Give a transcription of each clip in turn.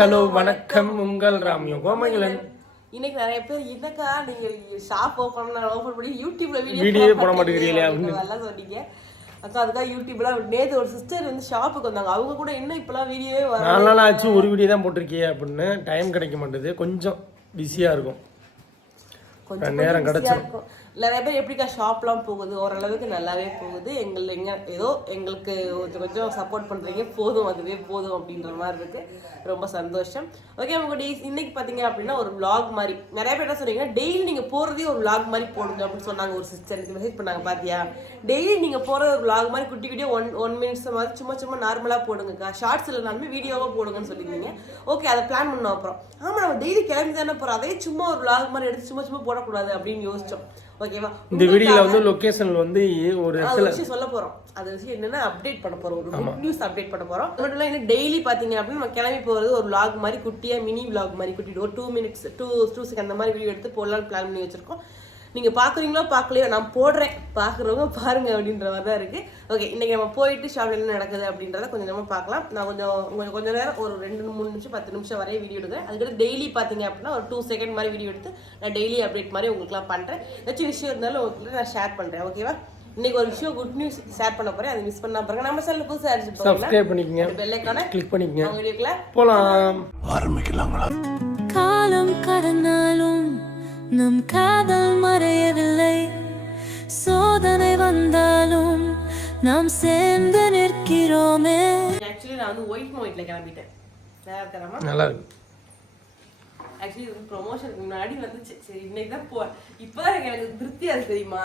Hello வணக்கம் உங்கள் ராமியோ கோமங்கலன். இன்னைக்கு நிறைய பேர் என்னக்கா நீங்க ஷாப் ஓபன் பண்ணி யூடியூப்ல வீடியோ போட மாட்டேங்கிறீங்களே அதெல்லாம் சொன்னீங்க. அக்கா அதுக்காக யூடியூப்ல நேத்து ஒரு சிஸ்டர் வந்து ஷாப்புக்கு வந்தாங்க. அவங்க கூட என்ன இப்பெல்லாம் வீடியோவே வர 4 நாள் ஆச்சு ஒரு வீடியோ தான் போட்டிருக்கியே அப்படின்னு. டைம் கிடைக்க மாட்டேது, கொஞ்சம் பிஸியாக இருக்கும், கொஞ்சம் நேரம் கிடச்சிருக்கும். நிறைய பேர் எப்படிக்கா ஷாப்லாம் போகுது, ஓரளவுக்கு நல்லாவே போகுது. ஏதோ எங்களுக்கு கொஞ்சம் கொஞ்சம் சப்போர்ட் பண்ணுறீங்க, போதும் அதுவே போதும் அப்படின்ற மாதிரி இருக்கு. ரொம்ப சந்தோஷம். ஓகே உங்க இன்னைக்கு பார்த்தீங்க அப்படின்னா ஒரு vlog மாதிரி நிறைய பேர் என்ன சொன்னீங்கன்னா டெய்லி நீங்கள் போகிறதே ஒரு vlog மாதிரி போடுங்க அப்படின்னு சொன்னாங்க. ஒரு சிஸ்டருக்கு மெசேஜ் பண்ணாங்க, பார்த்தியா டெய்லி நீங்கள் போகிற ஒரு vlog மாதிரி குட்டி குட்டியாக ஒன் மினிட்ஸ் மாதிரி சும்மா நார்மலாக போடுங்கக்கா, ஷார்ட்ஸ் இல்லைனாலுமே வீடியோவாக போடுங்கன்னு சொல்லியிருந்தீங்க. ஓகே அதை பிளான் பண்ணோம். அப்புறம் ஆமாம் நம்ம டெய்லி கிளம்பி தானே போகிறோம், அதே சும்மா ஒரு vlog மாதிரி எடுத்து சும்மா போடக்கூடாது அப்படின்னு யோசிச்சோம். ஓகேவா, இந்த வீடியோல வந்து லொகேஷன் வந்து ஒரு விஷயம் சொல்ல போறோம். அது விஷயம் என்னன்னா அப்டேட் பண்ண போறோம், ஒரு குட் நியூஸ் அப்டேட் பண்ண போறோம். அது மட்டும் இல்ல டெய்லி பாத்தீங்க அப்படின்னா நம்ம கிளம்பி போறது ஒரு vlog மாதிரி குட்டியா மினி vlog மாதிரி குட்டி ஒரு 2 minutes 2 seconds அந்த மாதிரி வீடியோ எடுத்து போடலாம்னு பிளான் பண்ணி வச்சிருக்கோம். நீங்க பாக்குறீங்களோ பாக்கலையோ நான் போடுறேன், பாக்குறவங்க பாருங்க அப்படின்ற மாதிரி தான் இருக்கு. ஓகே இன்னைக்கு நம்ம போயிட்டு ஷாப்ல என்ன நடக்குது அப்படின்றத கொஞ்சம் நம்ம பார்க்கலாம். நான் கொஞ்சம் நேரம் ஒரு 2-3 நிமிஷம் 10 நிமிஷம் வரைய வீடியோ எடுக்கிறேன். அதுக்கப்புறம் டெய்லி பாத்தீங்க அப்படின்னா ஒரு 2 seconds மாதிரி வீடியோ எடுத்து நான் டெய்லி அப்டேட் மாதிரி உங்களுக்குலாம் பண்றேன். ஏதாச்சும் விஷயம் இருந்தாலும் உங்களுக்கு நான் ஷேர் பண்றேன். ஓகேவா, இன்னைக்கு ஒரு விஷயம் குட் நியூஸ் ஷேர் பண்ண போறேன், அதை மிஸ் பண்ணா பாருங்க. நம்ம சேனல் புதுசா சப்ஸ்கிரைப் பண்ணிக்கங்க, பெல் ஐகானை கிளிக் பண்ணிக்கங்க. நம்ம வீடியோக்குள்ள போலாம், ஆரம்பிக்கலாங்களா? காலம் கடந்தாலும் நம் காதல் மறையவில்லை, சோதனை வந்தாலும் நாம் சேர்ந்து நிற்கிறோமே. ஆக்சுவலி நான் வந்து ஒயிட்ல கிளம்பிட்டேன். நல்லா இருக்கு. ஆக்சுவலி இது ப்ரொமோஷனுக்கு முன்னாடி வந்துச்சு. சரி இன்னைக்கு தான் இப்போதான் எனக்கு திருப்தியா இருக்கு தெரியுமா.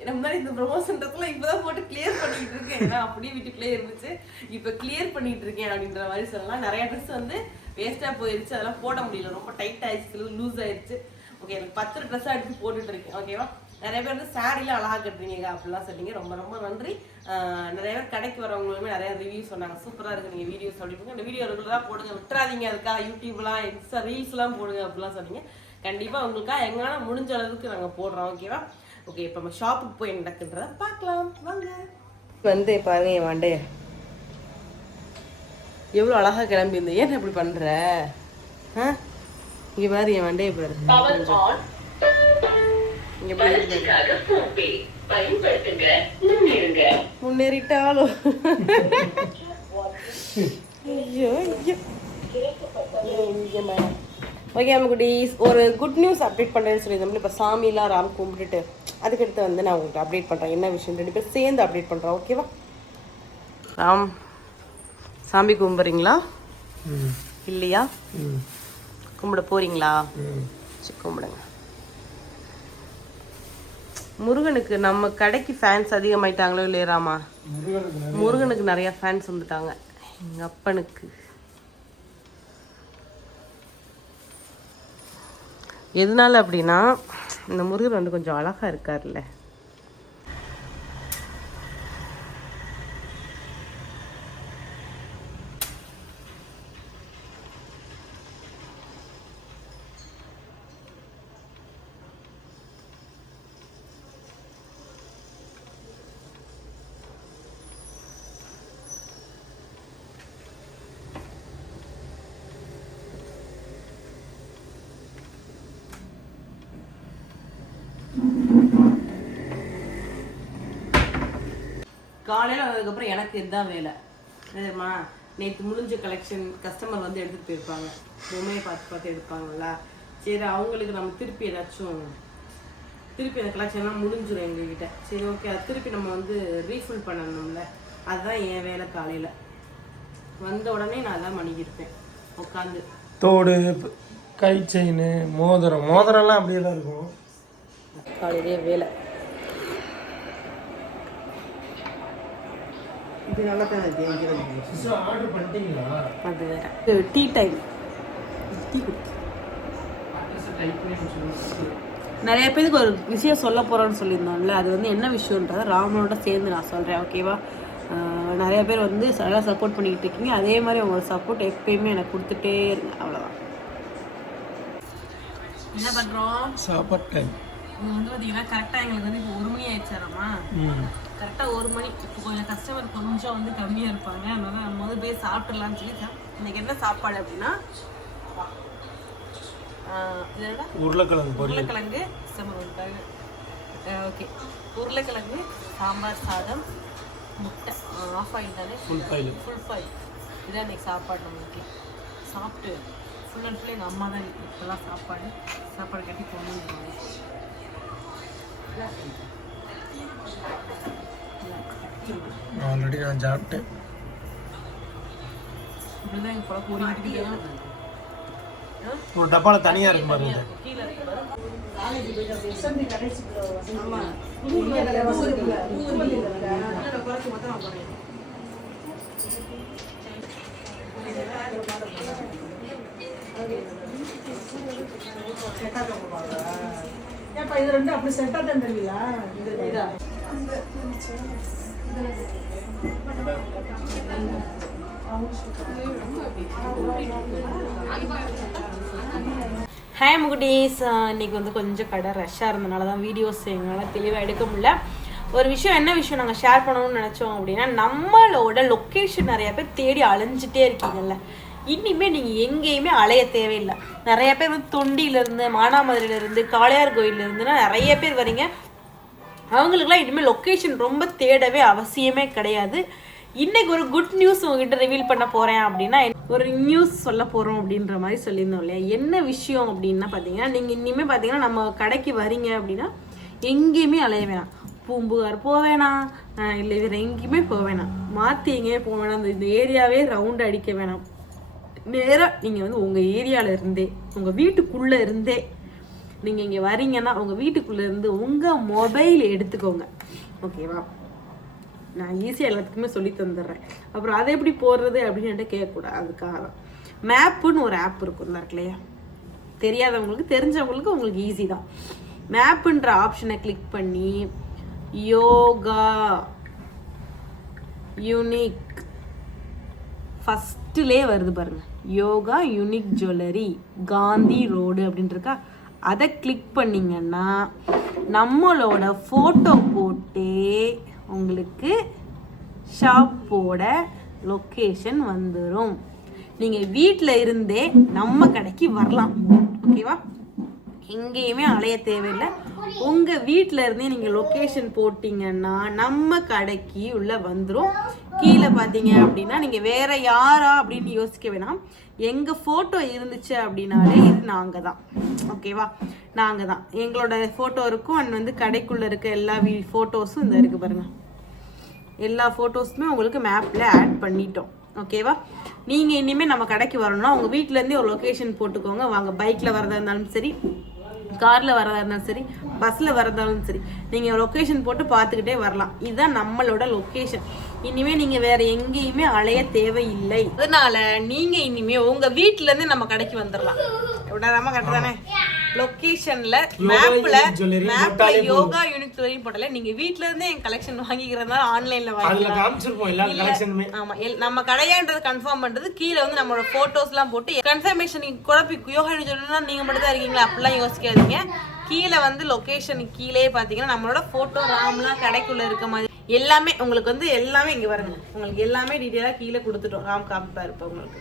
ஏன்னா முன்னாடி இந்த ப்ரொமோஷன்றதுக்குள்ள இப்போதான் போட்டு கிளியர் பண்ணிட்டு இருக்கேன். ஏன்னா அப்படியே வீட்டுக்குள்ளே இருந்துச்சு, இப்போ கிளியர் பண்ணிட்டு இருக்கேன் அப்படின்ற மாதிரி சொல்லலாம். நிறைய ட்ரெஸ் வந்து வேஸ்டா போயிருச்சு, அதெல்லாம் போட முடியல, ரொம்ப டைட் ஆயிடுச்சு, லூஸ் ஆயிடுச்சு. ஓகே எனக்கு 10 ட்ரெஸ்ஸாக எடுத்து போட்டுட்டு இருக்கேன். ஓகேவா, நிறைய பேர் வந்து சாரிலாம் அழகா கட்டுறீங்க அப்படிலாம் சொன்னீங்க, ரொம்ப ரொம்ப நன்றி. நிறைய பேர் கடைக்கு வரவங்களுமே நிறைய ரிவ்யூ சொன்னாங்க, சூப்பராக இருக்கு நீங்கள் வீடியோஸ் அப்படின்னு. இந்த வீடியோ ரெகுலராக போடுங்க, விட்டுறாதீங்க, அதுக்காக யூடியூப்லாம் இன்ஸ்டா ரீல்ஸ்லாம் போடுங்க அப்படிலாம் சொன்னீங்க. கண்டிப்பாக உங்களுக்காக எங்களால் முடிஞ்ச அளவுக்கு நாங்கள் போடுறோம். ஓகேவா, ஓகே இப்போ நம்ம ஷாப்புக்கு போய் நடக்குன்றத பார்க்கலாம் வாங்க. வந்து பாருங்க என் வாண்டே எவ்வளோ அழகாக கிளம்பி இருந்தேன். ஏன் இப்படி பண்ணுற? இங்கே பாரு என் வண்டையை பாரு, முன்னேறிட்டாலும் ஓகே நம்ம குட்டீஸ் ஒரு குட் நியூஸ் அப்டேட் பண்ணுறேன்னு சொல்லியிருந்தோம். இப்போ சாமிலாம் ராம் கும்பிட்டுட்டு அதுக்கடுத்து வந்து நான் உங்களுக்கு அப்டேட் பண்ணுறேன் என்ன விஷயம், 2 பேர் சேர்ந்து அப்டேட் பண்ணுறோம். ஓகேவா, ராம் சாமி கும்பிட்றீங்களா இல்லையா? கும்பிட போறீங்களா? சரி கும்பிடுங்க. முருகனுக்கு நம்ம கடைக்கு ஃபேன்ஸ் அதிகமாயிட்டாங்களோ இல்லையா ராமா? முருகனுக்கு நிறைய ஃபேன்ஸ் வந்துட்டாங்க. எங்க அப்பனுக்கு எதனால அப்படின்னா இந்த முருகன் வந்து கொஞ்சம் அழகா இருக்காருல்ல. காலையில் வந்ததுக்கப்புறம் எனக்கு இதுதான் வேலை தெரியுமா. நேற்று முடிஞ்ச கலெக்ஷன் கஸ்டமர் வந்து எடுத்துகிட்டு போயிருப்பாங்க, பொம்மையை பார்த்து எடுப்பாங்கல்ல. சரி அவங்களுக்கு நம்ம திருப்பி அந்த கலெக்ஷன்லாம் முடிஞ்சிடும் எங்ககிட்ட. சரி ஓகே அது திருப்பி நம்ம வந்து ரீஃபில் பண்ணணும்ல, அதுதான் என் வேலை. காலையில் வந்த உடனே நான் அதான் பண்ணிக்கிருப்பேன் உட்காந்து. தோடு, கை செயின், மோதிரம்லாம் அப்படியே தான் இருக்கும் காலையிலே வேலை. இது நல்லா தான் ஆர்டர் பண்ணிட்டீங்களா? அது வேற டீ டைம், டீ குடிக்க நிறைய பேருக்கு ஒரு விஷயம் சொல்ல போகிறோன்னு சொல்லியிருந்தோம்ல. அது வந்து என்ன விஷயன்றதை ராமனோட சேர்ந்து நான் சொல்கிறேன். ஓகேவா, நிறைய பேர் வந்து நல்லா சப்போர்ட் பண்ணிக்கிட்டு இருக்கீங்க, அதே மாதிரி உங்களோட சப்போர்ட் எப்பயுமே எனக்கு கொடுத்துட்டே இருங்க. அவ்வளோதான். என்ன பண்ணுறோம், சாப்பாடு டைம் வந்து பார்த்தீங்கன்னா கரெக்டாக எங்களுக்கு வந்து இப்போ 1 மணி ஆயிடுச்சாராமா. கரெக்டாக 1 மணி. இப்போ கொஞ்சம் கஸ்டமர் கொஞ்சம் வந்து கம்மியாக இருப்பாங்க, அதனால நம்ம வந்து போய் சாப்பிட்றலான்னு சொல்லி இன்னைக்கு என்ன சாப்பாடு அப்படின்னா உருளைக்கிழங்கு வந்துட்டாங்க. ஓகே, உருளைக்கிழங்கு, சாம்பார் சாதம், முட்டை, ஆஃப் ஆயில் தானே, ஃபுல் ஃபாயில். இதான் இன்னைக்கு சாப்பாடு. நம்ம வீட்டில் சாப்பிட்டு ஃபுல் அண்ட் ஃபுல் எங்கள் அம்மா தான் இப்போல்லாம் சாப்பாடு கட்டி போகணும். ஆல்ரெடி நான் சாப்பிட்டேன். இப்படிதான் எங்கள் பழக்கம் ஓடிக்கிட்டு ஒரு டப்பால தனியா இருக்கு பாருங்க. கீழே இருக்கு பாருங்க. இது ரெண்டு அப்படி செட்டா தான் தெரியல. ஹாய் முகுடீஸ், இன்னைக்கு வந்து கொஞ்சம் கடை ரஷ்ஷாக இருந்தனால தான் வீடியோஸ் எங்களால் தெளிவாக எடுக்க முடியல. ஒரு விஷயம், என்ன விஷயம் நாங்கள் ஷேர் பண்ணணும்னு நினச்சோம் அப்படின்னா, நம்மளோட லொக்கேஷன் நிறைய பேர் தேடி அலைஞ்சிட்டே இருக்கீங்கல்ல, இனிமேல் நீங்கள் எங்கேயுமே அலைய தேவையில்லை. நிறைய பேர் வந்து தொண்டியிலேருந்து, மானாமதுரையிலேருந்து, காளையார் கோயிலேருந்துன்னா நிறைய பேர் வரீங்க. அவங்களுக்குலாம் இனிமேல் லொக்கேஷன் ரொம்ப தேடவே அவசியமே கிடையாது. இன்றைக்கி ஒரு குட் நியூஸ் உங்ககிட்ட ரிவீல் பண்ண போகிறேன். அப்படின்னா ஒரு நியூஸ் சொல்ல போகிறோம் அப்படின்ற மாதிரி சொல்லியிருந்தோம் இல்லையா. என்ன விஷயம் அப்படின்னா பார்த்தீங்கன்னா, நீங்கள் இனிமேல் பார்த்தீங்கன்னா நம்ம கடைக்கு வரீங்க அப்படின்னா எங்கேயுமே அலைய வேணாம். பூம்புகார் போக வேணாம், இல்லை வேறு எங்கேயுமே போக வேணாம், மாற்றி எங்கேயுமே போக வேணாம், இந்த ஏரியாவே ரவுண்டு அடிக்க வேணாம். நேராக நீங்கள் வந்து உங்கள் ஏரியாவில் இருந்தே, உங்கள் வீட்டுக்குள்ளே இருந்தே நீங்கள் இங்கே வரீங்கன்னா உங்கள் வீட்டுக்குள்ளே இருந்து உங்கள் மொபைல் எடுத்துக்கோங்க. ஓகேவா? நான் ஈஸியாக எல்லாத்துக்குமே சொல்லி தந்துடுறேன். அப்புறம் அதை எப்படி போடுறது அப்படின்னு என்கிட்ட கேட்கக்கூடாது. அதுக்காக தான் மேப்புன்னு ஒரு ஆப் இருக்கும் தான் இருக்கு இல்லையா. தெரியாதவங்களுக்கு, தெரிஞ்சவங்களுக்கு உங்களுக்கு ஈஸி தான். மேப்புன்ற ஆப்ஷனை கிளிக் பண்ணி யோகா யூனிக் ஃபஸ்ட்டுலே வருது பாருங்கள், yoga unique jewellery Gandhi road அப்படின்ட்டு இருக்கா. அதை கிளிக் பண்ணிங்கன்னா நம்மளோட ஃபோட்டோ போட்டு உங்களுக்கு ஷாப்போட லொக்கேஷன் வந்துடும். நீங்கள் வீட்டில் இருந்தே நம்ம கடைக்கு வரலாம். ஓகேவா? எங்கேயுமே அலைய தேவையில்லை. உங்கள் வீட்டில் இருந்தே நீங்கள் லொக்கேஷன் போட்டிங்கன்னா நம்ம கடைக்கு உள்ளே வந்துடும். கீழே பார்த்தீங்க அப்படின்னா நீங்கள் வேறு யாரா அப்படின்னு யோசிக்க வேணாம். எங்கள் ஃபோட்டோ இருந்துச்சு அப்படின்னாலே இது நாங்கள் தான். ஓகேவா? நாங்கள் தான். எங்களோட ஃபோட்டோ இருக்கும். அண்ட் வந்து கடைக்குள்ளே இருக்க எல்லா ஃபோட்டோஸும் இந்த இருக்குது பாருங்கள். எல்லா ஃபோட்டோஸுமே உங்களுக்கு மேப்பில் ஆட் பண்ணிட்டோம். ஓகேவா? நீங்கள் இனிமேல் நம்ம கடைக்கு வரணும்னா உங்கள் வீட்டிலேருந்தே ஒரு லொக்கேஷன் போட்டுக்கோங்க. வாங்க, பைக்கில் வரதா இருந்தாலும் சரி, காரில் வரதா இருந்தாலும் சரி, பஸ்ஸில் வரதாலும் சரி, நீங்கள் லொக்கேஷன் போட்டு பார்த்துக்கிட்டே வரலாம். இதுதான் நம்மளோட லொக்கேஷன். இனிமேல் நீங்கள் வேறு எங்கேயுமே அலைய தேவையில்லை. அதனால நீங்கள் இனிமேல் உங்கள் வீட்டிலேருந்து நம்ம கடைக்கு வந்துடலாம். நம்ம கரெக்ட் தானே? லொக்கேஷன்ல மேப்ல யோகா யூனிக் ஜுவல்லரி போட்டாலே நீங்க வீட்ல இருந்தே என் கலெக்ஷன் வாங்கிக்கிறதுனால ஆன்லைன்ல வாங்கிக்கலாம். ஆமா, நம்ம கடையான்றது கன்ஃபார்ம் பண்றது கீழே வந்து நம்மளோட போட்டோஸ் எல்லாம் போட்டு கன்ஃபர்மேஷன் குழப்பி யோகா யூனிக் ஜுவல்லரினா நீங்க மட்டும் தான் இருக்கீங்களா அப்படிலாம் யோசிக்காதீங்க. கீழே வந்து லொகேஷனுக்கு கீழே பாத்தீங்கன்னா நம்மளோட போட்டோ ராம்லாம் கடைக்குள்ள இருக்க மாதிரி எல்லாமே உங்களுக்கு வந்து எல்லாமே இங்க பாருங்க. உங்களுக்கு எல்லாமே டீட்டெயிலா கீழே கொடுத்துட்டோம். ராம் காமிப்பா இருப்ப உங்களுக்கு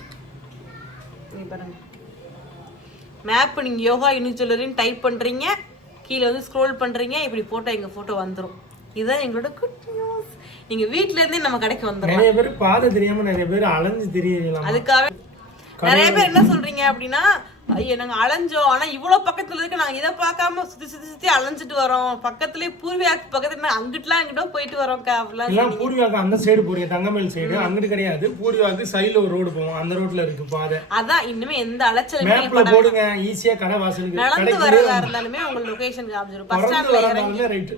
இங்க பாருங்க. மேப் நீங்கள் யோகா யூனிக் ஜுவல்லரின்னு டைப் பண்ணுறீங்க, கீழே வந்து ஸ்க்ரோல் பண்ணுறீங்க, இப்படி ஃபோட்டோ எங்கள் ஃபோட்டோ வந்துடும். இதுதான் எங்களோட குட் நியூஸ். நீங்கள் வீட்டிலேருந்தே நம்ம கடைக்கு வந்துடும். நிறைய பேர் பாதை தெரியாமல் நிறைய பேர் அலைஞ்சு தெரியலாம். அதுக்காக நிறைய பேர் என்ன சொல்கிறீங்க அப்படின்னா, ஐயோ நாங்கள் அலைஞ்சோம், ஆனால் இவ்வளோ பக்கத்தில் இருக்கு, நாங்கள் இதை பார்க்காம சுற்றி சுற்றி சுற்றி அலைஞ்சிட்டு வரோம், பக்கத்துலேயே பூர்வியாக்கு பக்கத்தில் அங்கிட்டுலாம் அங்கிட்ட போயிட்டு வரோம்க்கா அப்படிலாம். பூர்வியாக்கு அந்த சைடு போறீங்க, தங்கமேல் சைடு அங்கிட்டு கிடையாது. பூர்வியாக்கு சைடில் ஒரு ரோடு போவோம், அந்த ரோட்ல இருக்கு பாதை. அதான் இனிமே எந்த அலைச்சலுமே போடுங்க. ஈஸியா கடை வாசலுக்கு நடந்து வரதா இருந்தாலுமே உங்களுக்கு லொகேஷன் காமிச்சிரும். பஸ் ஸ்டாண்ட்ல இறங்கி ரைட்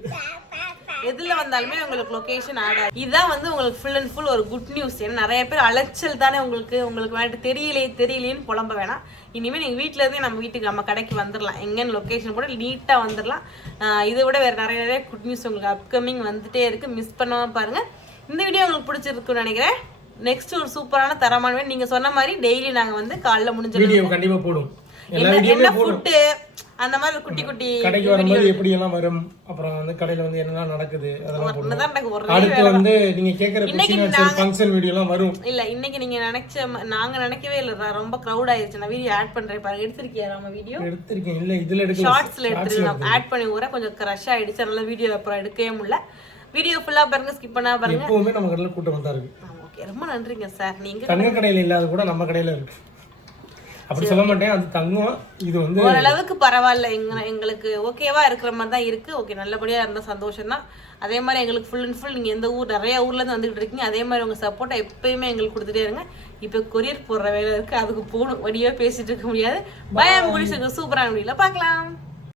எதுல வந்தாலுமே உங்களுக்கு லொகேஷன் ஆட் ஆகும். இதுதான் வந்து உங்களுக்கு ஃபுல் அண்ட் ஃபுல் ஒரு குட் நியூஸ். ஏன்னா நிறைய பேர் அலைச்சல் தானே உங்களுக்கு வேண்டாம், தெரியலேன்னு புலம்ப வேணாம். இனிமேல் நீங்கள் வீட்டில் இருந்தே நம்ம வீட்டுக்கு நம்ம கடைக்கு வந்துடலாம். எங்கன்னு லொக்கேஷன் கூட நீட்டாக வந்துடலாம். இதை விட வேறு நிறைய குட் நியூஸ் உங்களுக்கு அப்கமிங் வந்துட்டே இருக்குது. மிஸ் பண்ணாமல் பாருங்கள். இந்த வீடியோ உங்களுக்கு பிடிச்சிருக்குன்னு நினைக்கிறேன். நெக்ஸ்ட் ஒரு சூப்பரான தரமான நீங்கள் சொன்ன மாதிரி டெய்லி நாங்கள் வந்து காலைல முடிஞ்ச வீடியோ கண்டிப்பாக போடுவோம். எல்லா ஃபுட் அந்த மாதிரி குட்டி குட்டி கடைக்கு வரும்போது எப்படி எல்லாம் வரும், அப்புறம் வந்து கடையில வந்து என்னெல்லாம் நடக்குது அதெல்லாம் போடுவோம். அடுத்து வந்து நீங்க கேக்குற ஃபங்க்ஷன் வீடியோ எல்லாம் வரும். இல்ல இன்னைக்கு நீங்க நாங்க நினைக்கவே இல்ல, ரொம்ப கிரவுட் ஆயிருச்சு. நான் வீடியோ ஆட் பண்றேன் பாருங்க. எடுத்திருக்கியா நம்ம வீடியோ? எடுத்திருக்கேன். இல்ல இதுல எடுக்கல, ஷார்ட்ஸ்ல எடுத்துருக்கேன். ஆட் பண்ணி ஊற கொஞ்சம் கிரஷ் ஆயிடுச்சு, அதனால வீடியோ அப்புறம் எடுக்கவே முடியல. வீடியோ ஃபுல்லா பாருங்க, ஸ்கிப் பண்ணா பாருங்க. எப்பவுமே நம்ம கடையில கூட்டம் வந்தா இருக்கு. ஓகே, ரொம்ப நன்றிங்க சார். நீங்க தங்க கடையில இல்லாத கூட நம்ம கடையில இருக்கு. அப்படி சொல்ல மாட்டேன், அது தங்கம். இது வந்து ஓரளவுக்கு பரவாயில்ல, எங்களுக்கு ஓகேவா இருக்கிற மாதிரி தான் இருக்கு. ஓகே, நல்லபடியா இருந்தா சந்தோஷம் தான். அதே மாதிரி எங்களுக்கு ஃபுல் அண்ட் ஃபுல் நீங்க எந்த ஊர், நிறைய ஊர்ல இருந்து வந்துட்டு இருக்கீங்க. அதே மாதிரி உங்க சப்போர்ட்டை எப்பயுமே எங்களுக்கு கொடுத்துட்டே இருங்க. இப்போ கொரியர் போடுற வேலை இருக்கு, அதுக்கு போகணும். வடிவா பேசிட்டு இருக்க முடியாது. பயம் முடிச்சு சூப்பரான வீடியோல பார்க்கலாம்.